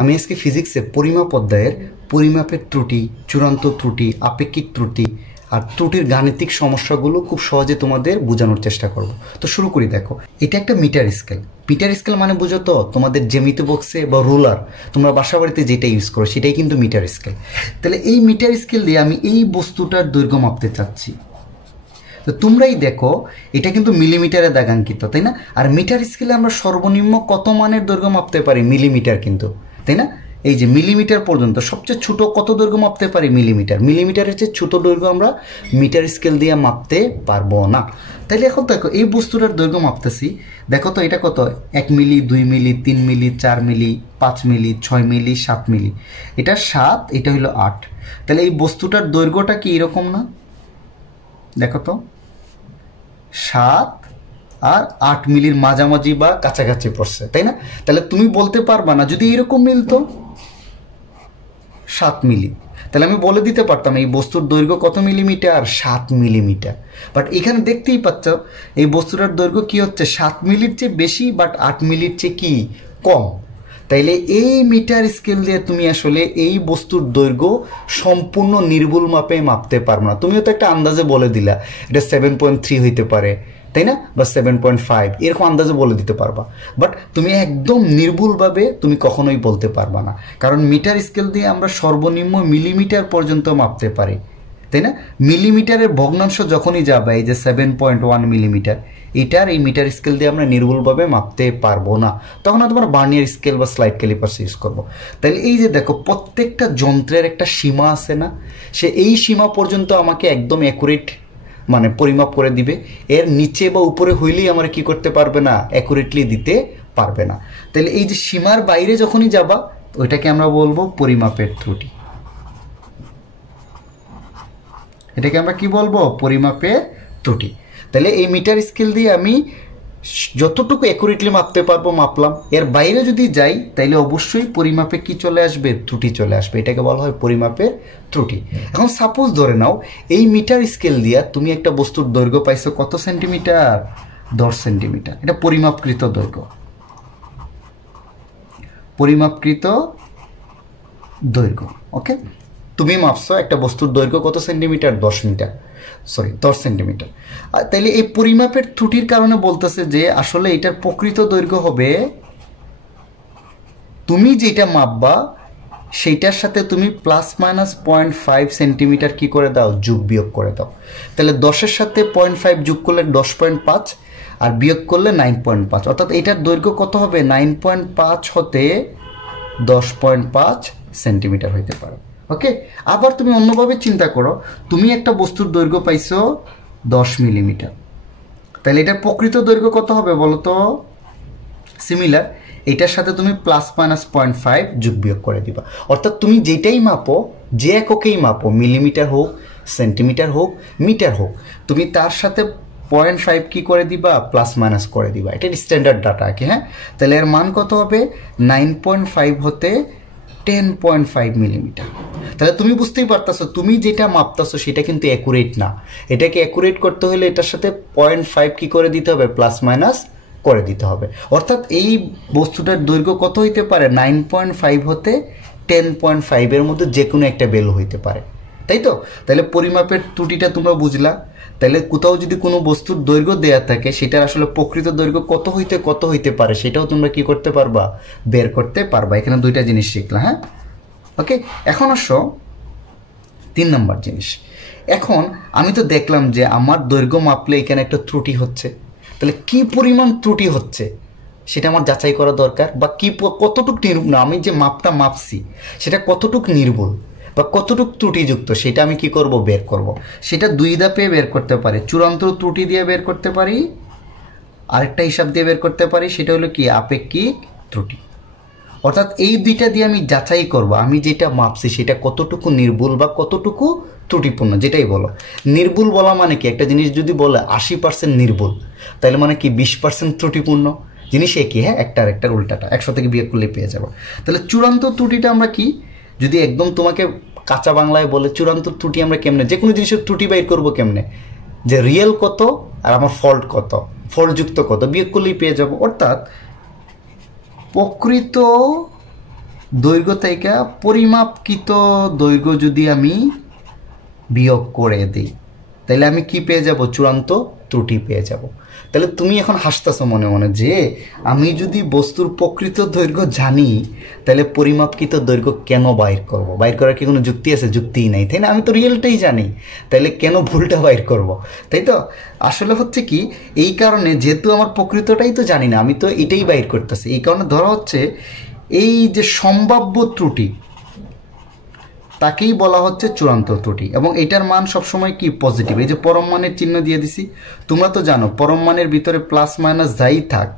আমি আজকে ফিজিক্সে পরিমাপ অধ্যায়ের পরিমাপের ত্রুটি, চূড়ান্ত ত্রুটি, আপেক্ষিক ত্রুটি আর ত্রুটির গাণিতিক সমস্যাগুলো খুব সহজে তোমাদের বোঝানোর চেষ্টা করব। তো শুরু করি। দেখো, এটা একটা মিটার স্কেল। মিটার স্কেল মানে বুঝো তো, তোমাদের জ্যামিতি বক্সে বা রুলার তোমরা বাসা বাড়িতে যেটা ইউজ করো সেটাই কিন্তু মিটার স্কেল। তাহলে এই মিটার স্কেল দিয়ে আমি এই বস্তুটার দৈর্ঘ্য মাপতে চাচ্ছি। তো তোমরাই দেখো, এটা কিন্তু মিলিমিটারে দাগাঙ্কিত, তাই না? আর মিটার স্কেলে আমরা সর্বনিম্ন কত মানের দৈর্ঘ্য মাপতে পারি? মিলিমিটার কিন্তু, তাই না? এই যে মিলিমিটার পর্যন্ত সবচেয়ে ছোট কত দৈর্ঘ্য মাপতে পারি? মিলিমিটার। মিলিমিটারের চেয়ে ছোট দৈর্ঘ্য আমরা মিটার স্কেল দিয়ে মাপতে পারবো না। তাইলে এখন দেখো, এই বস্তুটার দৈর্ঘ্য মাপতেছি। দেখো তো এটা কত? 1 মিলি, 2 মিলি, 3 মিলি, 4 মিলি, 5 মিলি, 6 মিলি, 7 মিলি। এটা 7, এটা হলো 8। তাহলে এই বস্তুটার দৈর্ঘ্যটা কি এরকম না? দেখো তো, 7 আর 8 মিলির মাঝামাঝি বা কাছাকাছি পড়ছে, তাই না? তাহলে তুমি বলতে পারবা না যদি এরকম মিলতো 7 মিলি, তাহলে আমি বলে দিতে পারতাম এই বস্তুর দৈর্ঘ্য কত মিলিমিটার? 7 মিলিমিটার। বাট এখানে দেখতেই পাচ্ছ এই বস্তুটার দৈর্ঘ্য কি হচ্ছে? 7 মিলির চেয়ে বেশি, বাট 8 মিলির চেয়ে কি কম। তাইলে এই মিটার স্কেল দিয়ে তুমি আসলে এই বস্তুর দৈর্ঘ্য সম্পূর্ণ নির্ভুল মাপে মাপতে পারবে না। তুমিও তো একটা আন্দাজে বলে দিলা এটা 7.3 হইতে পারে, তাই না? বা 7.5 এরকম আন্দাজে বলে দিতে পারবা। বাট তুমি একদম নির্ভুলভাবে তুমি কখনোই বলতে পারবা না, কারণ মিটার স্কেল দিয়ে আমরা সর্বনিম্ন মিলিমিটার পর্যন্ত মাপতে পারি, তাই না? মিলিমিটারের ভগ্নাংশ যখনই যাবে, এই যে 7.1 মিলিমিটার, এটার এই মিটার স্কেল দিয়ে আমরা নির্ভুলভাবে মাপতে পারবো না। তখন তোমার ভার্নিয়ার স্কেল বা স্লাইড ক্যালিপার্স ইউজ করবো। তাহলে এই যে দেখো, প্রত্যেকটা যন্ত্রের একটা সীমা আছে না? সে এই সীমা পর্যন্ত আমাকে একদম অ্যাকুরেট মানে পরিমাপ করে দিবে। এর নিচে বা উপরে হইলেই আমরা কি করতে পারবে না? অ্যাকুরেটলি দিতে পারবে না। তাহলে এই যে সীমার বাইরে যখনই যাবা, ওইটাকে আমরা বলবো পরিমাপের ত্রুটি। এটাকে আমরা কি বলবো? পরিমাপের ত্রুটি। তাহলে এই মিটার স্কেল দিয়ে আমি যতটুকু অ্যাকুরেটলি মাপতে পারবো মাপলাম। এর বাইরে যদি যাই তাইলে অবশ্যই পরিমাপে কি চলে আসবে? ত্রুটি চলে আসবে। এটাকে বলা হয় পরিমাপের ত্রুটি। এখন সাপোজ ধরে নাও এই মিটার স্কেল দিয়া তুমি একটা বস্তুর দৈর্ঘ্য পাইছো কত সেন্টিমিটার? 10 সেন্টিমিটার। এটা পরিমাপকৃত দৈর্ঘ্য। পরিমাপকৃত দৈর্ঘ্য, ওকে? তুমি মাপছো একটা বস্তুর দৈর্ঘ্য কত সেন্টিমিটার? 10 সেন্টিমিটার। তাইলে এই পরিমাপের ত্রুটির কারণে বলতেছে যে আসলে এটার প্রকৃত দৈর্ঘ্য হবে, তুমি যেটা মাপবা সেইটার সাথে তুমি ±0.5 সেন্টিমিটার কি করে দাও? যোগ বিয়োগ করে দাও। তাহলে 10-এর সাথে 0.5 যোগ করলে 10.5 আর বিয়োগ করলে 9.5, অর্থাৎ এটার দৈর্ঘ্য কত হবে? 9.5 হতে 10.5 সেন্টিমিটার হইতে পারে, ওকে? আবার তুমি অন্যভাবে চিন্তা করো, তুমি একটা বস্তুর দৈর্ঘ্য পাইছো 10 মিলিমিটার, তাহলে এটার প্রকৃত দৈর্ঘ্য কত হবে বলো তো? সিমিলার, এটার সাথে তুমি ±0.5 যোগ বিয়োগ করে দিবা। অর্থাৎ তুমি যেটাই মাপো, যে এককেই মাপো, মিলিমিটার হোক, সেন্টিমিটার হোক, মিটার হোক, তুমি তার সাথে 0.5 কি করে দিবা? প্লাস মাইনাস করে দিবা। এটা স্ট্যান্ডার্ড ডাটা কি? হ্যাঁ, তাহলে এর মান কত হবে? 9.5 হতে 10.5 মিলিমিটার। তাহলে তুমি বুঝতেই পারতেছো তুমি যেটা মাপতেছো সেটা কিন্তু অ্যাকুরেট না। এটাকে অ্যাকুরেট করতে হলে এটার সাথে 0.5 কি করে দিতে হবে? প্লাস মাইনাস করে দিতে হবে। অর্থাৎ এই বস্তুটার দৈর্ঘ্য কত হইতে পারে? 9.5 হতে 10.5 এর মধ্যে যে কোনো একটা ভ্যালু হইতে পারে, তাই তো? তাহলে পরিমাপের ত্রুটিটা তোমরা বুঝলা। তাহলে কোথাও যদি কোনো বস্তুর দৈর্ঘ্য দেয়া থাকে, সেটার আসলে প্রকৃত দৈর্ঘ্য কত হইতে পারে সেটাও তোমরা কি করতে পারবা? বের করতে পারবা। এখানে দুইটা জিনিস শিখলা, হ্যাঁ, ওকে? এখন আসো 3 নম্বর জিনিস। এখন আমি তো দেখলাম যে আমার দৈর্ঘ্য মাপলে এখানে একটা ত্রুটি হচ্ছে, তাহলে কি পরিমাণ ত্রুটি হচ্ছে সেটা আমার যাচাই করা দরকার। বা কি কতটুক নির্ভুল, আমি যে মাপটা মাপছি সেটা কতটুক নির্ভুল বা কতটুক ত্রুটিযুক্ত সেটা আমি কি করব? বের করব। সেটা 2 ধাপে বের করতে পারি। চূড়ান্ত ত্রুটি দিয়ে বের করতে পারি, আরেকটা হিসাব দিয়ে বের করতে পারি, সেটা হলো কি? আপেক্ষিক ত্রুটি। অর্থাৎ এই দুইটা দিয়ে আমি যাচাই করব আমি যেটা মাপছি সেটা কতটুকু নির্ভুল বা কতটুকু ত্রুটিপূর্ণ। যেটাই বলো, নির্ভুল বলা মানে কি? একটা জিনিস যদি বলে 80% নির্ভুল, তাহলে মানে কি 20% ত্রুটিপূর্ণ। জিনিস একই, হ্যাঁ, একটা আরেকটার উল্টাটা, 100 থেকে বিয়োগ করলে পেয়ে যাবো। তাহলে চূড়ান্ত ত্রুটিটা আমরা কি, যদি একদম তোমাকে কাঁচা বাংলায় বলে চূড়ান্ত ত্রুটি আমরা কেমনে, যে কোনো জিনিসের ত্রুটি বাইর করবো কেমনে? যে রিয়েল কত আর আমার ফল্ট কত, ফল্টযুক্ত কত, বিয়োগ করলেই পেয়ে যাবো। অর্থাৎ প্রকৃত দৈর্ঘ্য থেকে পরিমাপকৃত দৈর্ঘ্য যদি আমি বিয়োগ করে দিই তাহলে আমি কি পেয়ে যাব? চূড়ান্ত ত্রুটি পেয়ে যাব। তাহলে তুমি এখন হাসতেছো মনে মনে যে আমি যদি বস্তুর প্রকৃত দৈর্ঘ্য জানি তাহলে পরিমাপকৃত দৈর্ঘ্য কেন বাইর করব? বাইর করার কি কোনো যুক্তি আছে? যুক্তিই নাই, তাই না? আমি তো রিয়েলটাই জানি, তাহলে কেন ভুলটা বাইর করব? তাই তো আসলে হচ্ছে কি, এই কারণে যেহেতু আমার প্রকৃতটাই তো জানি না, আমি তো এটাই বাইর করতেছি। এই কারণে ধরা হচ্ছে এই যে সম্ভাব্য ত্রুটি তাকেই বলা হচ্ছে চূড়ান্ত ত্রুটি, এবং এটার মান সবসময় কি? পজিটিভ। এই যে পরম মানের চিহ্ন দিয়ে দিছি, তোমরা তো জানো পরম মানের ভিতরে প্লাস মাইনাস যাই থাক,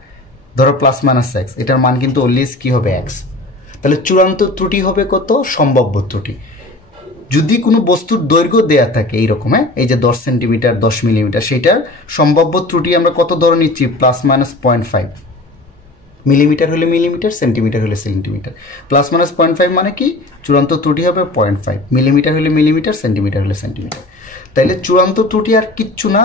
ধরো প্লাস মাইনাস এক্স, এটার মান কিন্তু অলওয়েজ কি হবে? এক্স। তাহলে চূড়ান্ত ত্রুটি হবে কত? সম্ভাব্য ত্রুটি। যদি কোনো বস্তুর দৈর্ঘ্য দেয়া থাকে এইরকম, হ্যাঁ, এই যে 10 সেন্টিমিটার 10 মিলিমিটার, সেটার সম্ভাব্য ত্রুটি আমরা কত ধরে নিচ্ছি? Plus minus 0.5। মিলিমিটার হলে মিলিমিটার, সেন্টিমিটার হলে সেন্টিমিটার। প্লাস মাইনাস 0.5 মানে কি? চূড়ান্ত ত্রুটি হবে 0.5। মিলিমিটার হলে মিলিমিটার, সেন্টিমিটার হলে সেন্টিমিটার। তাইলে চূড়ান্ত ত্রুটি আর কিচ্ছু না।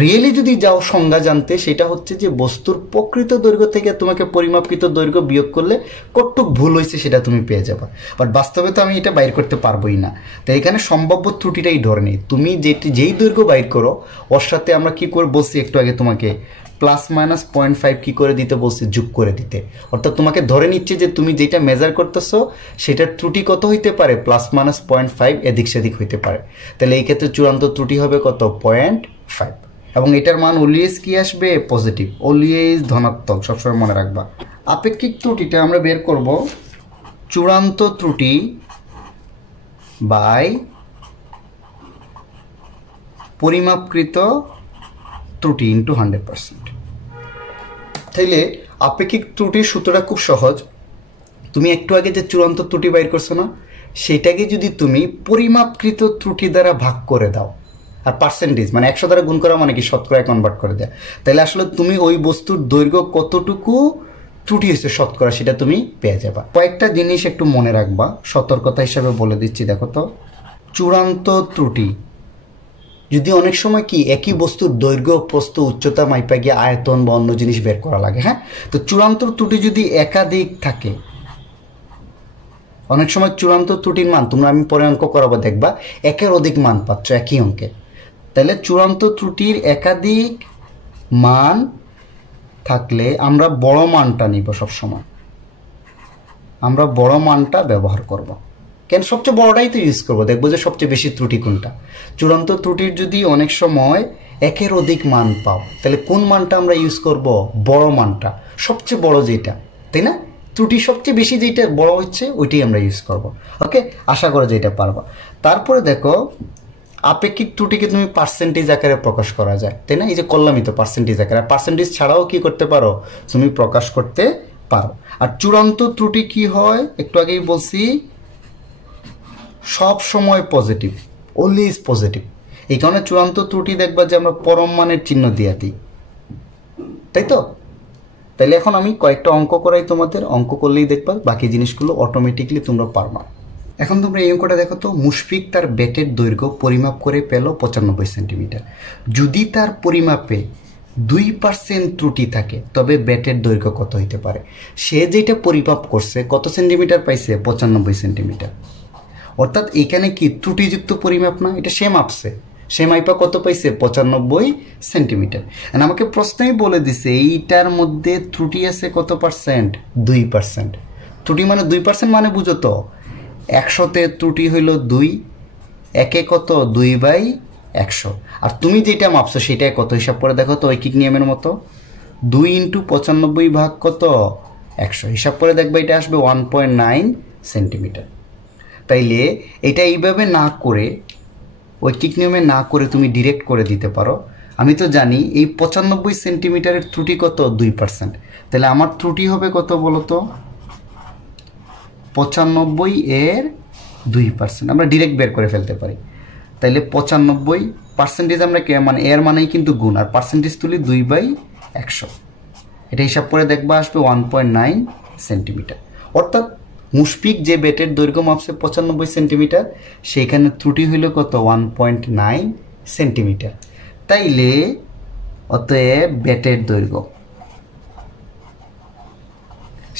রিয়েলি যদি যাও সংজ্ঞা জানতে, সেটা হচ্ছে যে বস্তুর প্রকৃত দৈর্ঘ্য থেকে তোমাকে পরিমাপকৃত দৈর্ঘ্য বিয়োগ করলে কতটুক ভুল হয়েছে সেটা তুমি পেয়ে যাবে। বাট বাস্তবে তো আমি এটা বাইর করতে পারবোই না। তো এখানে সম্ভাব্য ত্রুটিটাই ধরে নেই। তুমি যেই দৈর্ঘ্য বাইর করো ওর সাথে আমরা কি করে বলছি একটু আগে তোমাকে, প্লাস মাইনাস 0.5 কি করে দিতে বলছি? যোগ করে দিতে। অর্থাৎ তোমাকে ধরে নিচ্ছে যে তুমি যেটা মেজার করতেছো সেটার ত্রুটি কত হইতে পারে? প্লাস মাইনাস 0.5 এদিক সেদিক হইতে পারে। তাহলে এই ক্ষেত্রে চূড়ান্ত ত্রুটি হবে কত? 0.5। এবং এটার মান অলওয়েজ কি আসবে? পজিটিভ, অলওয়েজ ধনাত্মক, সবসময় মনে রাখবা। আপেক্ষিক ত্রুটিটা আমরা বের করব চূড়ান্ত ত্রুটি বাই পরিমাপকৃত ত্রুটি ইন্টু 100%। তাইলে আপেক্ষিক ত্রুটির সূত্রটা খুব সহজ। তুমি একটু আগে যে চূড়ান্ত ত্রুটি বাইর করছো না, সেটাকে যদি তুমি পরিমাপকৃত ত্রুটি দ্বারা ভাগ করে দাও, আর পার্সেন্টেজ মানে 100 দ্বারা গুণ করা মানে কি? শতকরায় কনভার্ট করে দেয়। তাহলে আসলে তুমি ওই বস্তুর দৈর্ঘ্য কতটুকু ত্রুটি হয়েছে শতকরা সেটা তুমি পেয়ে যাবা। কয়েকটা জিনিস একটু মনে রাখবা, সতর্কতা হিসাবে বলে দিচ্ছি। দেখো তো, চূড়ান্ত ত্রুটি যদি অনেক সময় কি একই বস্তুর দৈর্ঘ্য, প্রস্থ, উচ্চতা মাইপা গিয়ে আয়তন বা অন্য জিনিস বের করা লাগে, হ্যাঁ। তো চূড়ান্ত ত্রুটি যদি একাধিক থাকে, অনেক সময় চূড়ান্ত ত্রুটির মান তোমরা, আমি পরে অঙ্ক করাবো, দেখবা একের অধিক মান পাচ্ছ একই অঙ্কে। তাহলে চূড়ান্ত ত্রুটির একাধিক মান থাকলে আমরা বড় মানটা নিব সবসময়, আমরা বড় মানটা ব্যবহার করব। কেন? সবচেয়ে বড়টাই তো ইউজ করবো, দেখবো যে সবচেয়ে বেশি ত্রুটি কোনটা। চূড়ান্ত ত্রুটির যদি অনেক সময় একের অধিক মান পাও, তাহলে কোন মানটা আমরা ইউজ করব? বড় মানটা, সবচেয়ে বড় যেটা, তাই না? ত্রুটি সবচেয়ে বেশি যেটা বড় হচ্ছে ওইটাই আমরা ইউজ করব। ওকে, আশা করা যে এটা পারবা। তারপরে দেখো, আপেক্ষিক ত্রুটিকে তুমি পার্সেন্টেজ আকারে প্রকাশ করা যায়, তাই না? এই যে করলামই তো পার্সেন্টেজ আকারে। পার্সেন্টেজ ছাড়াও কি করতে পারো? তুমি প্রকাশ করতে পারো। আর চূড়ান্ত ত্রুটি কি হয়? একটু আগেই বলছি, সব সময় পজিটিভ, অলওয়েজ পজিটিভ। এই কারণে চূড়ান্ত ত্রুটি দেখবা যে আমরা পরম মানের চিহ্ন দিয়ে দিই, তাই তো? তাহলে এখন আমি কয়েকটা অঙ্ক করাই তোমাদের, অঙ্ক করলেই দেখবা বাকি জিনিসগুলো অটোমেটিকলি তোমরা পারবা। এখন তোমরা এই অঙ্কটা দেখো তো, মুশফিক তার ব্যাটের দৈর্ঘ্য পরিমাপ করে পেল 95 সেন্টিমিটার। যদি তার পরিমাপে 2% ত্রুটি থাকে তবে ব্যাটের দৈর্ঘ্য কত হইতে পারে? সে যেটা পরিমাপ করছে কত সেন্টিমিটার পাইছে? 95 সেন্টিমিটার। অর্থাৎ এখানে কি ত্রুটিযুক্ত পরিমাপ না, এটা সে মাপছে, সে মাইপা কত পাইছে? 95 সেন্টিমিটার। আমাকে প্রশ্নই বলে দিছে এইটার মধ্যে ত্রুটি আছে কত পার্সেন্ট? 2%। ত্রুটি মানে 2% মানে বুঝো তো, 100-তে ত্রুটি হইল 2, একে কত? 2/100। আর তুমি যেটা মাপছো সেটাই কত? হিসাব করে দেখো তো, ঐকিক নিয়মের মতো 2 × 95 ভাগ কত? 100। হিসাব করে দেখবে এটা আসবে 1.9 সেন্টিমিটার। তাইলে এটা এইভাবে না করে, ঐকিক নিয়মে না করে তুমি ডিরেক্ট করে দিতে পারো। আমি তো জানি এই 95 সেন্টিমিটারের ত্রুটি কত? 2%। তাহলে আমার ত্রুটি হবে কত বলো তো? 95 এর 2%। আমরা ডিরেক্ট বের করে ফেলতে পারি। তাইলে 95 পার্সেন্টেজ আমরা মানে এর মানেই কিন্তু গুণ, আর পার্সেন্টেজ তুলি 2/100। এটা হিসাব করে দেখবা আসবে 1.9 সেন্টিমিটার। অর্থাৎ মুশফিক যে ব্যাটের দৈর্ঘ্য মাপছে 95 সেন্টিমিটার, সেইখানে ত্রুটি হইল কত? 1.9 সেন্টিমিটার। তাইলে অতএব ব্যাটের দৈর্ঘ্য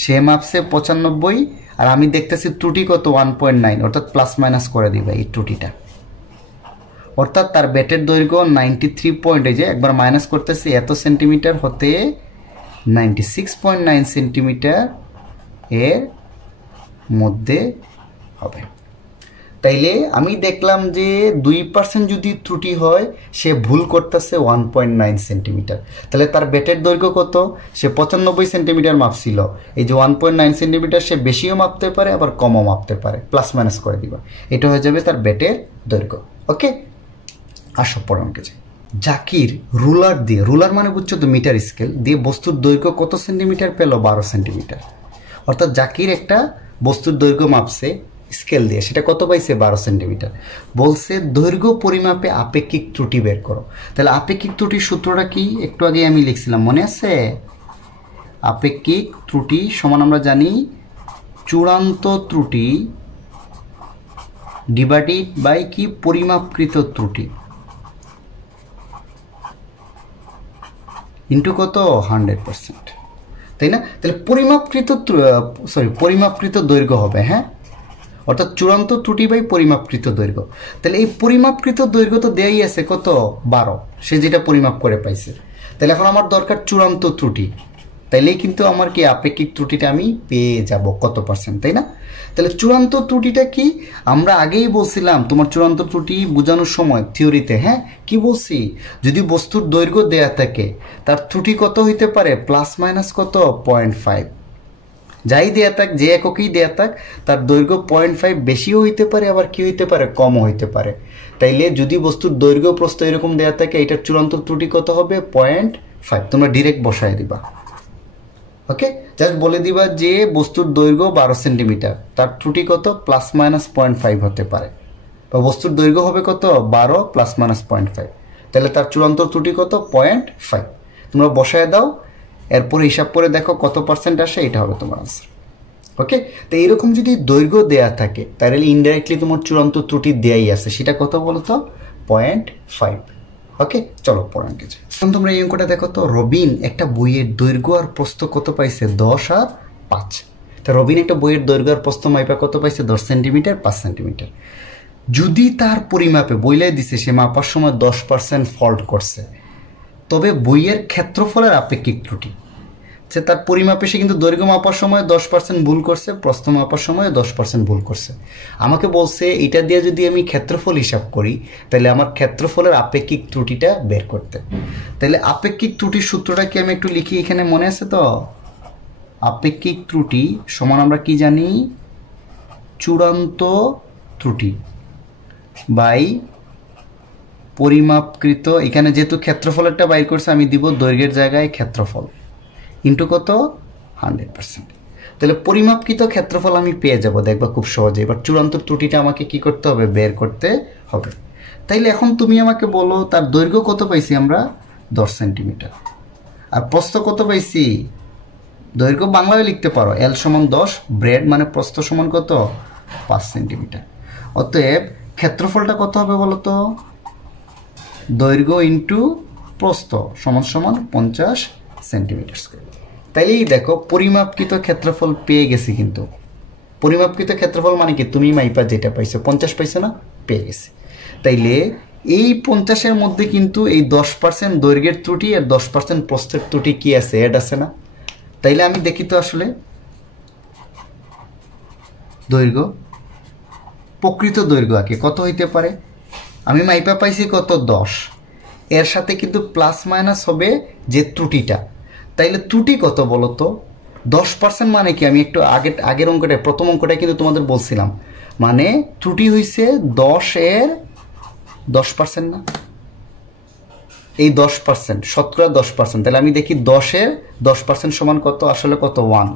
সে মাপছে 95, আর আমি দেখতেছি ত্রুটি কত 1.9, অর্থাৎ প্লাস মাইনাস করে দিবে এই ত্রুটিটা। অর্থাৎ তার ব্যাটের দৈর্ঘ্য 93 পয়েন্ট, এই যে একবার মাইনাস করতেছি এত সেন্টিমিটার হতে 96.9 সেন্টিমিটার এর মধ্যে হবে। তাইলে আমি দেখলাম যে 2% যদি ত্রুটি হয় সে ভুল করতেছে 1.9 সেন্টিমিটার। তাহলে তার ব্যাটের দৈর্ঘ্য কত? সে 95 সেন্টিমিটার মাপছিল, এই যে 1.9 সেন্টিমিটার সে বেশিও মাপতে পারে আবার কমও মাপতে পারে, প্লাস মাইনাস করে দিবা, এটা হয়ে যাবে তার ব্যাটের দৈর্ঘ্য। ওকে, আসো পরের অঙ্কে যাই। জাকির রুলার দিয়ে, রুলার মানে বুঝছো তো মিটার স্কেল দিয়ে, বস্তুর দৈর্ঘ্য কত সেন্টিমিটার পেল? 12 সেন্টিমিটার। অর্থাৎ জাকির একটা বস্তুর দৈর্ঘ্য মাপছে স্কেল দিয়ে, সেটা কত পাইছে? 12 সেন্টিমিটার। বলছে দৈর্ঘ্য পরিমাপে আপেক্ষিক ত্রুটি বের করো। তাহলে আপেক্ষিক ত্রুটির সূত্রটা কি? একটু আগে আমি লিখছিলাম, মনে আছে? আপেক্ষিক ত্রুটি সমান আমরা জানি চূড়ান্ত ত্রুটি ডিভাইডেড বাই কি? পরিমাপকৃত ত্রুটি ইন্টু কত? 100%, তাই না? তাহলে পরিমাপকৃত দৈর্ঘ্য হবে, হ্যাঁ, অর্থাৎ চূড়ান্ত ত্রুটি বাই পরিমাপকৃত দৈর্ঘ্য। তাহলে এই পরিমাপকৃত দৈর্ঘ্য তো দেয়াই আছে কত? 12, সে যেটা পরিমাপ করে পাইছে। তাহলে এখন আমার দরকার চূড়ান্ত ত্রুটি, তাইলেই কিন্তু আমার কি আপেক্ষিক ত্রুটিটা আমি পেয়ে যাব কত পার্সেন্ট, তাই না? তাহলে চূড়ান্ত ত্রুটিটা কি? আমরা আগেই বলছিলাম তোমার চূড়ান্ত ত্রুটি বোঝানোর সময় থিওরিতে, হ্যাঁ, কি বলছি? যদি বস্তুর দৈর্ঘ্য দেয়া থাকে তার ত্রুটি কত হইতে পারে? প্লাস মাইনাস কত? 0.5। যাই দেয়া থাক, যে এককেই দেয়া থাক, তার দৈর্ঘ্য 0.5 বেশিও হইতে পারে আবার কি হইতে পারে? কমও হইতে পারে। তাইলে যদি বস্তুর দৈর্ঘ্য প্রস্থ এরকম দেয়া থাকে, এটার চূড়ান্ত ত্রুটি কত হবে? 0.5। তোমরা ডিরেক্ট বসায় দিবা। ওকে, জাস্ট বলে দিবা যে বস্তুর দৈর্ঘ্য 12 সেন্টিমিটার, তার ত্রুটি কত? প্লাস মাইনাস 0.5 হতে পারে, বা বস্তুর দৈর্ঘ্য হবে কত? 12 প্লাস মাইনাস 0.5, তাহলে তার চূড়ান্ত ত্রুটি কত? 0.5। তোমরা বসায় দাও, এরপর হিসাব করে দেখো কত পার্সেন্ট আসে, এটা হবে তোমার আনসার। ওকে, তো এইরকম যদি দৈর্ঘ্য দেয়া থাকে তাহলে ইনডাইরেক্টলি তোমার চূড়ান্ত ত্রুটি দেয়াই আছে, সেটা কত বলো তো? 0.5। ওকে, চলো পরের অঙ্কে যাই। এখন তোমরা এই অঙ্কটা দেখো তো, রবিন একটা বইয়ের দৈর্ঘ্য আর প্রস্থ কত পাইছে? 10 আর 5। তো রবিন একটা বইয়ের দৈর্ঘ্য আর প্রস্থ মাইপা কত পাইছে? 10 সেন্টিমিটার 5 সেন্টিমিটার। যদি তার পরিমাপে বইলাই দিছে সে মাপার সময় 10% ফল্ট করছে, তবে বইয়ের ক্ষেত্রফলের আপেক্ষিক ত্রুটি, যে তার পরিমাপে সে কিন্তু দৈর্ঘ্য মাপার সময় 10% ভুল করছে, প্রস্থ মাপার সময় 10% ভুল করছে। আমাকে বলছে এটা দিয়ে যদি আমি ক্ষেত্রফল হিসাব করি তাহলে আমার ক্ষেত্রফলের আপেক্ষিক ত্রুটিটা বের করতে। তাহলে আপেক্ষিক ত্রুটির সূত্রটা কি আমি একটু লিখি এখানে, মনে আছে তো? আপেক্ষিক ত্রুটি সমান আমরা কি জানি? চূড়ান্ত ত্রুটি বাই পরিমাপকৃত, এখানে যেহেতু ক্ষেত্রফলেরটা বাইর করছে আমি দিব দৈর্ঘ্যের জায়গায় ক্ষেত্রফল ইন্টু কত? 100%। তাহলে পরিমাপকৃত ক্ষেত্রফল আমি পেয়ে যাব, দেখবা খুব সহজে। এবার চূড়ান্ত ত্রুটিটা আমাকে কি করতে হবে? বের করতে হবে। তাইলে এখন তুমি আমাকে বলো তার দৈর্ঘ্য কত পাইছি আমরা? 10 সেন্টিমিটার। আর প্রস্থ কত পাইছি? দৈর্ঘ্য বাংলায় লিখতে পারো, এল সমান 10, ব্রেড মানে প্রস্থ সমান কত? 5 সেন্টিমিটার। অতএব ক্ষেত্রফলটা কত হবে বলো তো? দৈর্ঘ্য ইন্টু প্রস্থ সমান সমান 50 সেন্টিমিটার স্কয়ার। তাইলেই দেখো পরিমাপকৃত ক্ষেত্রফল পেয়ে গেছি। কিন্তু পরিমাপকৃত ক্ষেত্রফল মানে কি? তুমি মাইপা যেটা পাইছো 50 পাইছো না? পেয়ে গেছি। তাইলে এই 50-এর মধ্যে কিন্তু এই 10% দৈর্ঘ্যের ত্রুটি আর 10% প্রস্থের ত্রুটি কি আছে? অ্যাড আছে না? তাইলে আমি দেখি তো আসলে দৈর্ঘ্য, প্রকৃত দৈর্ঘ্য আগে কত হইতে পারে? আমি মাইপা পাইছি কত? 10। এর সাথে কিন্তু প্লাস মাইনাস হবে যে ত্রুটিটা। তাইলে ত্রুটি কত বলো তো? 10% মানে কি? আমি একটু আগের অঙ্কটা, প্রথম অঙ্কটা কিন্তু তোমাদের বলছিলাম, মানে ত্রুটি হইছে 10-এর 10% না? এই 10%, শতকরা 10%। তাহলে আমি দেখি 10-এর 10% সমান কত? আসলে কত? 1।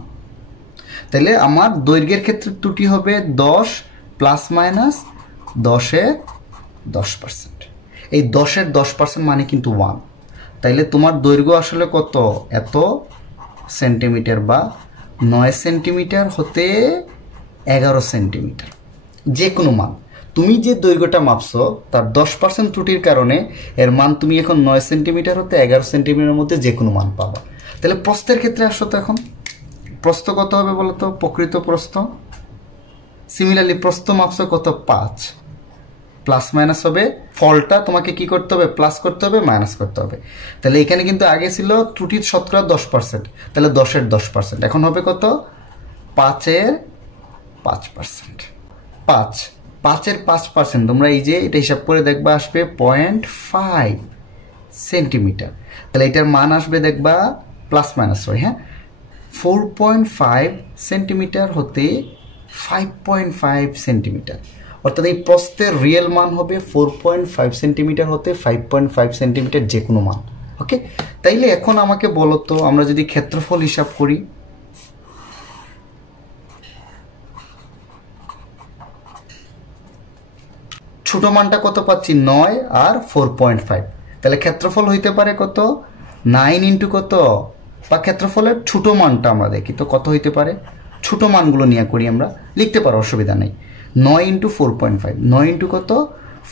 তাহলে আমার দৈর্ঘ্যের ক্ষেত্রে ত্রুটি হবে 10 প্লাস মাইনাস 10-এর 10%। এই 10-এর 10% মানে কিন্তু 1। তাইলে তোমার দৈর্ঘ্য আসলে কত? এত সেন্টিমিটার বা 9 সেন্টিমিটার হতে 11 সেন্টিমিটার, যে কোনো মান। তুমি যে দৈর্ঘ্যটা মাপছো তার 10% ত্রুটির কারণে এর মান তুমি এখন 9 সেন্টিমিটার হতে 11 সেন্টিমিটারের মধ্যে যে কোনো মান পাবা। তাহলে প্রস্থের ক্ষেত্রে আসো তো, এখন প্রস্থ কত হবে বলো তো? প্রকৃত প্রস্থ সিমিলারলি প্রস্থ মাপছো কত 5, প্লাস মাইনাস হবে, ফলটা তোমাকে কি করতে হবে, প্লাস করতে হবে, মাইনাস করতে হবে। তাহলে এখানে কিন্তু আগে ছিল ত্রুটির শতকরা 10%, তাহলে 10-এর 10%, এখন হবে কত 5-এর 5%। 5-এর 5% তোমরা এই যে এটা হিসাব করে দেখবা আসবে 0.5 সেন্টিমিটার। তাহলে এটার মান আসবে দেখবা প্লাস মাইনাস হয়, হ্যাঁ, 4.5 সেন্টিমিটার হতে 5.5 সেন্টিমিটার, অর্থাৎ এই প্রস্থের রিয়েল মান হবে 4.5 সেন্টিমিটার হতে 5.5 সেন্টিমিটার, যে কোনো মান। ওকে, তাইলে এখন আমাকে বলো তো আমরা যদি ক্ষেত্রফল হিসাব করি, ছোট মানটা কত পাচ্ছি 9 আর 4.5, তাহলে ক্ষেত্রফল হইতে পারে কত 9 ইন্টু কত, বা ক্ষেত্রফলের ছোট মানটা আমরা দেখি তো কত হইতে পারে, ছোট মানগুলো নিয়ে করি, আমরা লিখতে পারো, অসুবিধা নেই। 9 ইন্টু 4.5, 9 ইন্টু কত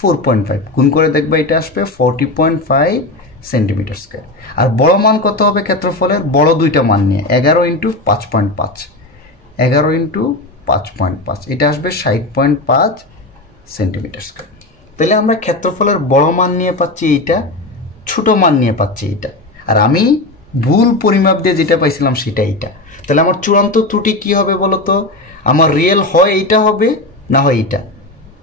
4.5, গুণ করে দেখবে এটা আসবে 40.5 সেন্টিমিটার স্কোয়ার। আর বড় মান কত হবে ক্ষেত্রফলের, বড় দুইটা মান নিয়ে 11 ইন্টু 5.5, 11 ইন্টু 5.5, এটা আসবে 60.5 সেন্টিমিটার স্কোয়ার। তাহলে আমরা ক্ষেত্রফলের বড় মান নিয়ে পাচ্ছি এইটা, ছোট মান নিয়ে পাচ্ছি এইটা, আর আমি ভুল পরিমাপ দিয়ে যেটা পাইছিলাম সেটা এইটা। তাহলে আমার চূড়ান্ত ত্রুটি কি হবে বলো তো, আমার রিয়েল হয় এইটা হবে, না হয় এইটা,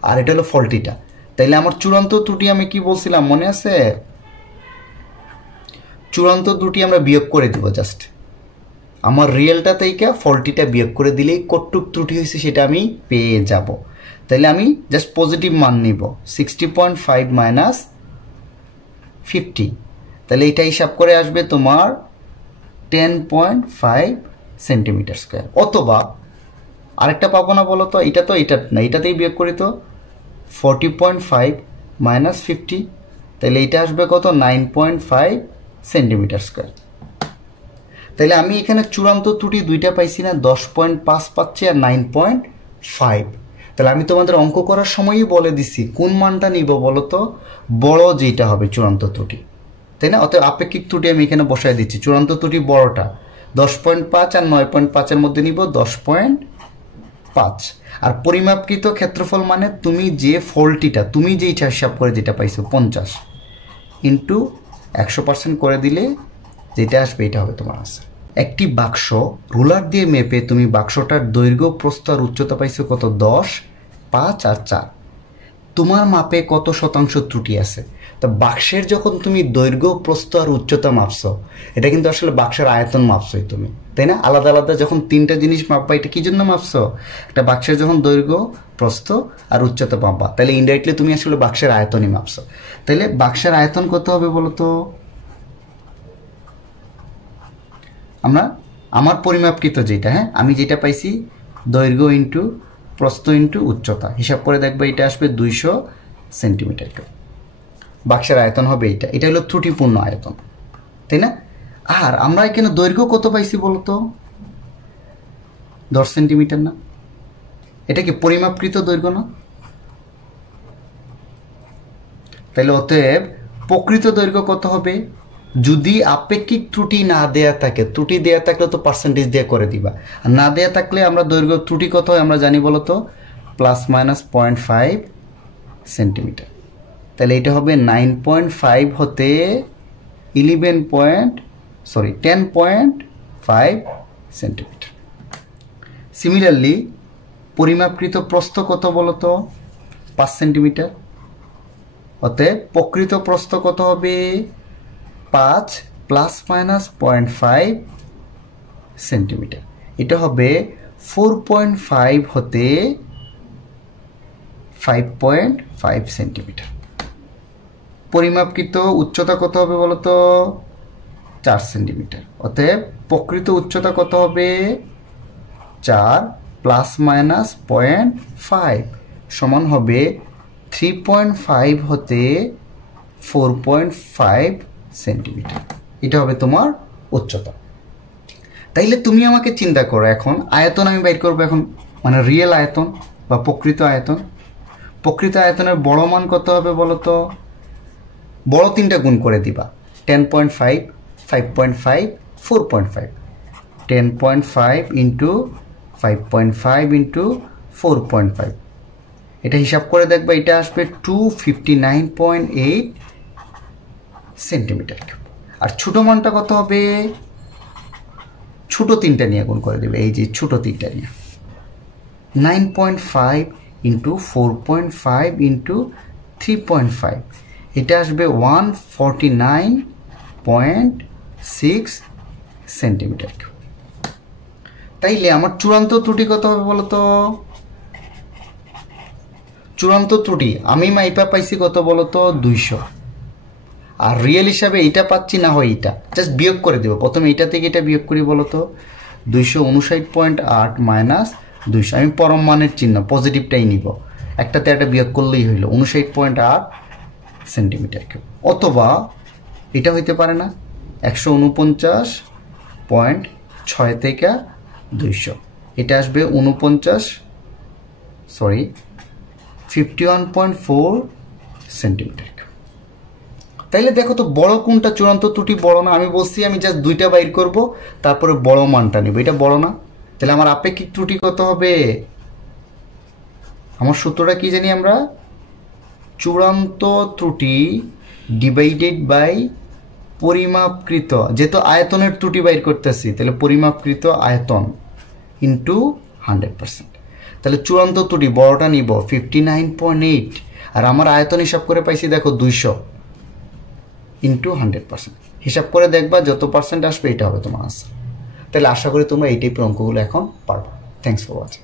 আর এটা হলো ফল্টিটা। তাইলে আমার চূড়ান্ত ত্রুটি আমি কি বলছিলাম মনে আছে, চূড়ান্ত ত্রুটি আমরা বিয়োগ করে দিব, জাস্ট আমার রিয়েলটা থেকে ফল্টিটা বিয়োগ করে দিলেই কতটুক ত্রুটি হয়েছে সেটা আমি পেয়ে যাব। তাহলে আমি জাস্ট পজিটিভ মান নিব 60.5 মাইনাস 50, তাহলে এটা হিসাব করে আসবে তোমার 10.5 সেন্টিমিটার স্কোয়ার। অথবা আরেকটা পাবো না বলো তো, এটা তো এটা না, এটাতেই বিয়োগ করি তো 40.5 মাইনাস 50, তাহলে এটা আসবে কত 9.5 সেন্টিমিটার স্কোয়ার। তাহলে আমি এখানে চূড়ান্ত ত্রুটি দুইটা পাইছি না, 10.5 পাচ্ছি আর 9.5। তাহলে আমি তোমাদের অঙ্ক করার সময়ই বলে দিছি কোন মানটা নিব বলো তো, বড় যেটা হবে চূড়ান্ত ত্রুটি, তাই না? অতএব আপেক্ষিক ত্রুটি আমি এখানে বসাই দিচ্ছি, চূড়ান্ত ত্রুটি বড়টা 10.5 আর 9.5-এর মধ্যে নিব 10.5। আর পরিমাপকৃত ক্ষেত্রফল মানে তুমি যে ফল্টিটা তুমি যে ইচ্ছা হিসাব করে যেটা পাইছো 50 ইন্টু 100% করে দিলে যেটা আসবে এটা হবে তোমার আনসার। একটি বাক্স রুলার দিয়ে মেপে তুমি বাক্সটার দৈর্ঘ্য, প্রস্থ আর উচ্চতা পাইছো কত 10, 5 আর 4। তোমার মাপে কত শতাংশ ত্রুটি আছে? তো বাক্সের যখন তুমি দৈর্ঘ্য, প্রস্থ আর উচ্চতা মাপছো, এটা কিন্তু আসলে বাক্সের আয়তন মাপছোই তুমি, তাই না? আলাদা আলাদা যখন তিনটা জিনিস মাপবা, এটা কি জন্য মাপছো? একটা বাক্সের যখন দৈর্ঘ্য, প্রস্থ আর উচ্চতা মাপবা, তাহলে ইনডাইরেক্টলি তুমি আসলে বাক্সের আয়তনই মাপছো। তাহলে বাক্সের আয়তন কত হবে বলো তো? আমরা আমার পরিমাপকৃত যেটা, হ্যাঁ, আমি যেটা পাইছি দৈর্ঘ্য ইন্টু প্রস্থ ইন্টু উচ্চতা, হিসাব করে দেখবে এটা আসবে 200 সেন্টিমিটার। বাক্সের আয়তন হবে এটা, এটা হলো ত্রুটিপূর্ণ আয়তন, তাই না? আর আমরা এখানে দৈর্ঘ্য কত পাইছি বলতো 10 সেন্টিমিটার না? এটা কি পরিমাপকৃত দৈর্ঘ্য না? তাহলে অতএব প্রকৃত দৈর্ঘ্য কত হবে? যদি আপেক্ষিক ত্রুটি না দেয়া থাকে, ত্রুটি দেয়া থাকলে তো পার্সেন্টেজ দিয়ে করে দিবা, আর না দেয়া থাকলে আমরা দৈর্ঘ্য ত্রুটি কত হয় আমরা জানি বলতো, প্লাস মাইনাস 0.5 সেন্টিমিটার। তাহলে এটা হবে 9.5 হতে 10.5 সেন্টিমিটার। সিমিলারলি পরিমাপকৃত প্রস্থ কত বলতো 5 সেন্টিমিটার, অতএব প্রকৃত প্রস্থ কত হবে 5 প্লাস মাইনাস 0.5 সেন্টিমিটার। এটা হবে 4.5 হতে 5.5 সেন্টিমিটার। পরিমাপকৃত উচ্চতা কত হবে বলতো 4 সেন্টিমিটার, অতএব প্রকৃত উচ্চতা কত হবে 4 প্লাস মাইনাস 0.5 সমান হবে 3.5 হতে 4.5 সেন্টিমিটার। এটা হবে তোমার উচ্চতা। তাইলে তুমি আমাকে চিন্তা করো, এখন আয়তন আমি বাইর করবো, এখন মানে রিয়েল আয়তন বা প্রকৃত আয়তন। প্রকৃত আয়তনের বড় মান কত হবে বলতো? বড় তিনটা গুণ করে দিবা, 10.5, 5.5, 4.5। 10.5 ইন্টু 5.5 ইন্টু 4.5, এটা হিসাব করে দেখবা এটা আসবে 259.8 সেন্টিমিটার কিউব। আর ছোট মানটা কত হবে? ছোট তিনটা নিয়ে গুণ করে দেবে, এই যে ছোট তিনটা নিয়ে 9.5 ইন্টু 4.5 ইন্টু 3.5, এটা আসবে 149.6 সেন্টিমিটার কিউব। তাইলে আমার চূড়ান্ত ত্রুটি কত হবে বলো তো? চূড়ান্ত ত্রুটি আমি মাইপা পাইছি কত বলো তো? 200। আর রিয়েল হিসাবে এইটা পাচ্ছি না হয় এইটা, জাস্ট বিয়োগ করে দেবো। প্রথমে এইটা থেকে এটা বিয়োগ করি বলো তো, 259.8 মাইনাস 200, আমি পরম মানের চিহ্ন পজিটিভটাই নিব, একটাতে একটা বিয়োগ করলেই হইল 59.8 সেন্টিমিটার কিউব। অথবা এটা হইতে পারে না, 149.6 থেকে 200, এটা আসবে 51.4 সেন্টিমিটার। তাইলে দেখো তো বড় কোনটা? চূড়ান্ত ত্রুটি বড় না? আমি বলছি আমি জাস্ট দুইটা বাইর করব, তারপরে বড় মানটা নেব, এটা বড় না? তাহলে আমার আপেক্ষিক ত্রুটি কত হবে? আমার সূত্রটা কি জানি আমরা? চূড়ান্ত ত্রুটি ডিভাইডেড বাই পরিমাপকৃত, যেহেতু আয়তনের ত্রুটি বাইর করতেছি তাহলে পরিমাপকৃত আয়তন ইন্টু 100%। তাহলে চূড়ান্ত ত্রুটি বড়টা নিব 59.8, আর আমার আয়তন হিসাব করে পাইছি দেখো 200 ইন্টু 100%। হিসাব করে দেখবা যত পার্সেন্ট আসবে এটা হবে তোমার আনসার। তাহলে আশা করি তোমরা এই টাইপের অঙ্কগুলো এখন পারবে। Thanks for watching.